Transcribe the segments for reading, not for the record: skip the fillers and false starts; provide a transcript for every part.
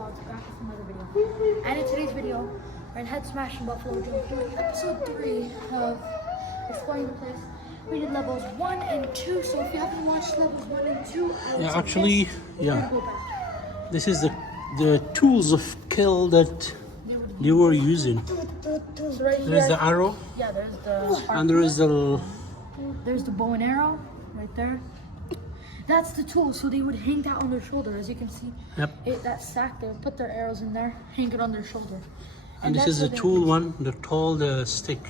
vlog, back with another video. And in today's video, we're in Head Smashing Buffalo Joe with episode 3 of Exploring the Place. We did levels 1 and 2, so if you haven't watched levels 1 and 2, yeah, actually, yeah, this is the tools of kill that they were using. So right There's here, the arrow, yeah, there's the and there is the there's the bow and arrow right there. That's the tool, so they would hang that on their shoulder, as you can see. Yep. That sack, they would put their arrows in there, hang it on their shoulder. And this is the tool one, the tall stick.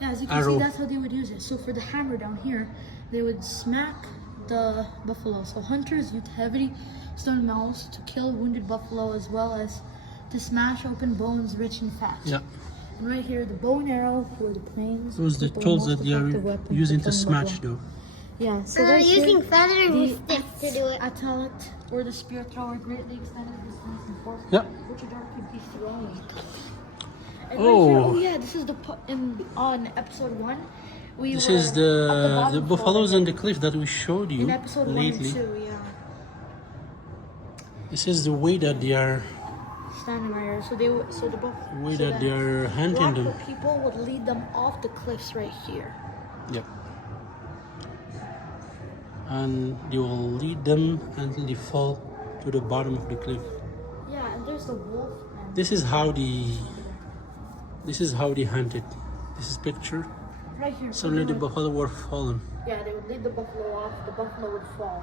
Yeah, as you can see, that's how they would use it. So for the hammer down here, they would smack the buffalo. So hunters used heavy stone malls to kill wounded buffalo, as well as to smash open bones rich in fat. Yeah. And right here, the bow and arrow were the planes. Those are the tools that they are using to smash though. Yeah, so they're using here, feathering sticks to do it. Attallet, or the spear thrower, greatly extended distance and force. Yeah. Which a dark could be thrown. And Oh. right here, yeah, this is on episode 1. This is the buffaloes on the cliff that we showed you in episode lately. 1 and 2, yeah. This is the way that they are. Standing right here, so the Way that they are hunting them. Blackfoot people would lead them off the cliffs right here. Yep. And they will lead them until they fall to the bottom of the cliff. Yeah, and there's the wolf. This is how they hunted. This is picture. Right here. Suddenly the buffalo were fallen. Yeah, they would lead the buffalo off. The buffalo would fall.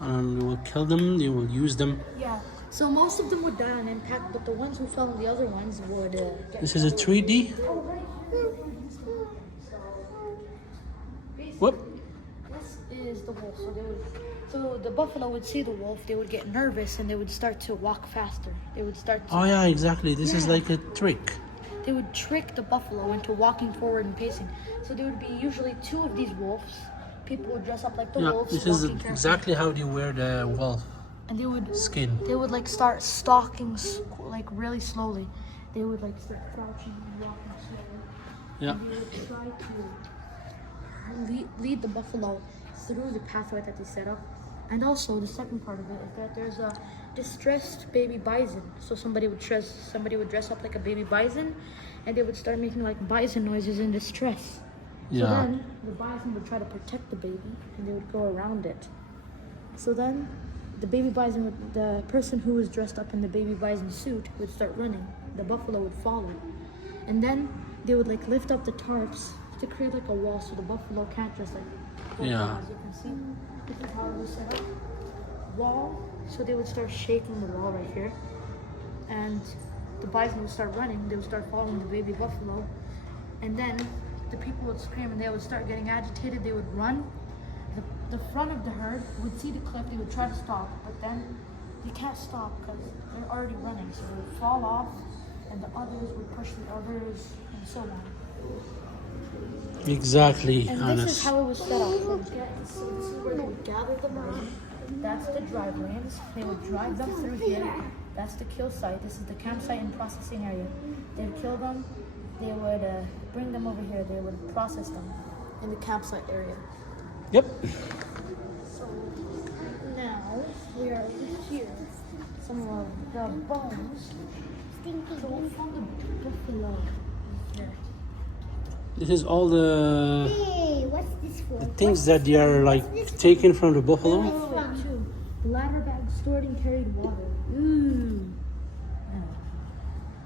And they will kill them. They will use them. Yeah. So most of them would die on impact, but the ones who fell, the other ones would. This is a 3D. Whoop. This is the wolf. So the buffalo would see the wolf. They would get nervous and they would start to walk faster. They would start to. Oh yeah, exactly. This is like a trick. They would trick the buffalo into walking forward and pacing. So there would be usually 2 of these wolves. People would dress up like the wolves. This is exactly how they wear the wolf. And they would skin. They would like start stalking like really slowly. They would like start crouching and walking slowly. Yeah. And they would try to lead the buffalo through the pathway that they set up. And also the second part of it is that there's a distressed baby bison. So somebody would dress up like a baby bison, and they would start making like bison noises in distress. Yeah. So then the bison would try to protect the baby, and they would go around it. So then the baby bison, the person who was dressed up in the baby bison suit would start running. The buffalo would follow. And then they would like lift up the tarps to create like a wall so the buffalo can't just like go down. As you can see, this is how it was set up. Wall, so they would start shaking the wall right here. And the bison would start running. They would start following the baby buffalo. And then the people would scream and they would start getting agitated. They would run. The front of the herd would see the cliff, they would try to stop, but then they can't stop because they're already running, so they would fall off, and the others would push the others, and so on. Exactly, And Anas. this is how it was set up. So this is where they would gather them around. That's the drive lanes. They would drive them through here. That's the kill site. This is the campsite and processing area. They would kill them. They would bring them over here. They would process them in the campsite area. Yep. So now we are here. Some of the bones. So from the buffalo. Here. This is all the Hey, what's this for? things that they are like taken from the buffalo. Too. Bladder bags stored and carried water. Ooh.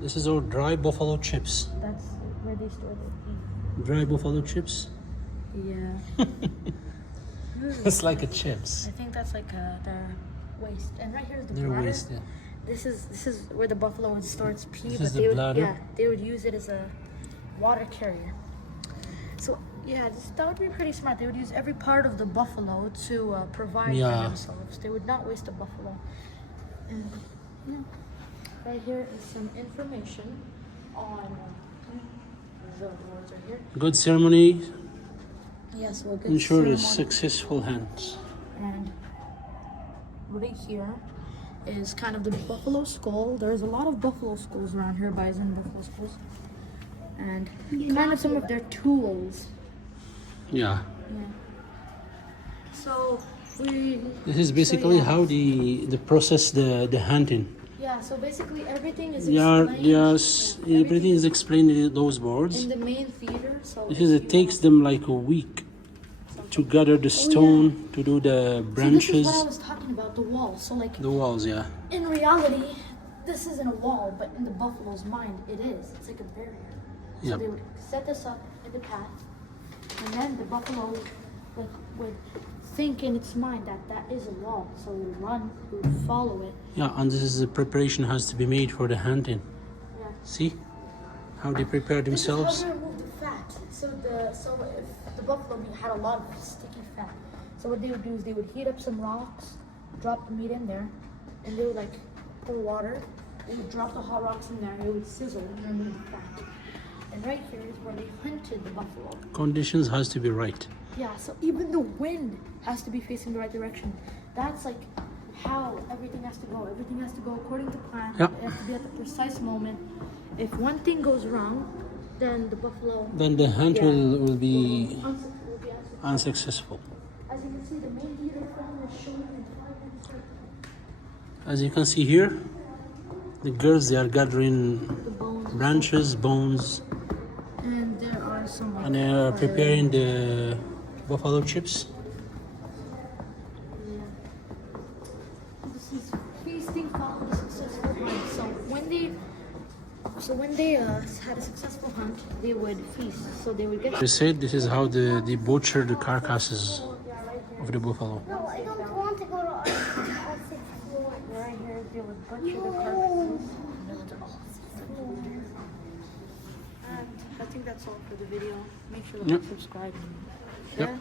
This is all dry buffalo chips. That's where they stored it. Dry buffalo chips. Yeah. It's like a chips. I think that's like their waste. And right here is the Their bladder. waste. Yeah. This is where the buffalo would store its pee. This but is the they would, bladder? Yeah, they would use it as a water carrier. So yeah, that would be pretty smart. They would use every part of the buffalo to provide for themselves. They would not waste a buffalo. And yeah, right here is some information on the words right here. Good ceremony Yeah, so a good ensure a ceremony. successful hands. And right here is kind of the buffalo skull. There's a lot of buffalo skulls around here, bison buffalo skulls. And kind of some of their tools. Yeah. So we. This is basically how they process the hunting. Yeah, Yeah, so basically everything is Yeah, explained. yes, everything is explained in those boards. in the main theater. So This is, it takes them like a week to gather the stone, to do the See, branches, this is what I was talking about, the wall. So like the walls, yeah. in reality, this isn't a wall, but in the buffalo's mind, it is. It's like a barrier. So Yeah. they would set this up in the path, and then the buffalo would think in its mind that that is a wall. So it would run, it would follow it. Yeah, and this is the preparation has to be made for the hunting. Yeah. See how they prepare This is themselves? how they remove the fat. So if the buffalo meat had a lot of sticky fat, so what they would do is they would heat up some rocks, drop the meat in there, and they would like pour water. They would drop the hot rocks in there, and it would sizzle and remove the fat. And right here is where they hunted the buffalo. Conditions has to be right. Yeah, so even the wind has to be facing the right direction. That's like how everything has to go. Everything has to go according to plan. Yeah. It has to be at the precise moment. If one thing goes wrong, then the buffalo Then the hunt will be will be unsuccessful. As you can see, the main theater film is showing in 5 minutes. As you can see here, the girls, they are gathering The bones. branches, bones, And there are some. and they are preparing the buffalo chips. This is feasting followed a successful hunt. So when they had a successful hunt, they would feast. So they would get. They said this is how they butcher the carcasses of the buffalo. No, I don't want to go to our sixth floor. Right here, they would butcher the carcasses. And I think that's all for the video. Make sure to Yep. subscribe and Yep. share.